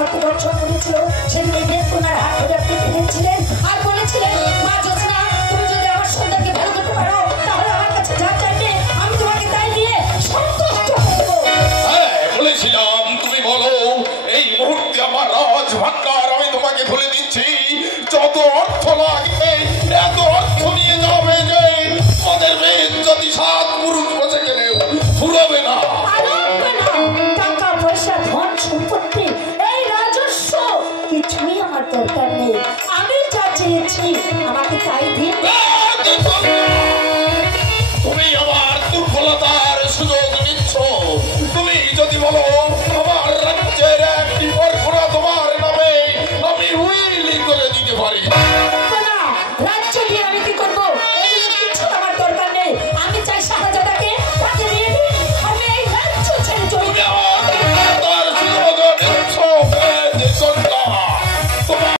শর্ত দর্শন করেছিল সেদিন এই বেদকন্যার হাত ধরে আপনি ফেলেছিলেন আর বলেছিলেন মা জোৎস্না তুমি যদি আমার সন্তানকে ভালো করতে পারো তাহলে আমার কাছে যা চাইবে আমি তোমাকে তাই দিয়ে সন্তুষ্ট করবো। হ্যাঁ বলেছিলাম, তুমি বলো এই মুহূর্তে আমার রাজভান্ডার আমি তোমাকে খুলে দিচ্ছি, যত অর্থ লাগবে এত অর্থ নিয়ে যাবে যে তোমাদের মেয়ের যদি 7 পুরুষ বসে গেলেও ফুরবে না। টাকা পয়সা ধন সম্পত্তি এই রাজস্ব কিছুই আমার দরকার নেই, আমি যা চেয়েছি আমাকে তাই দিন।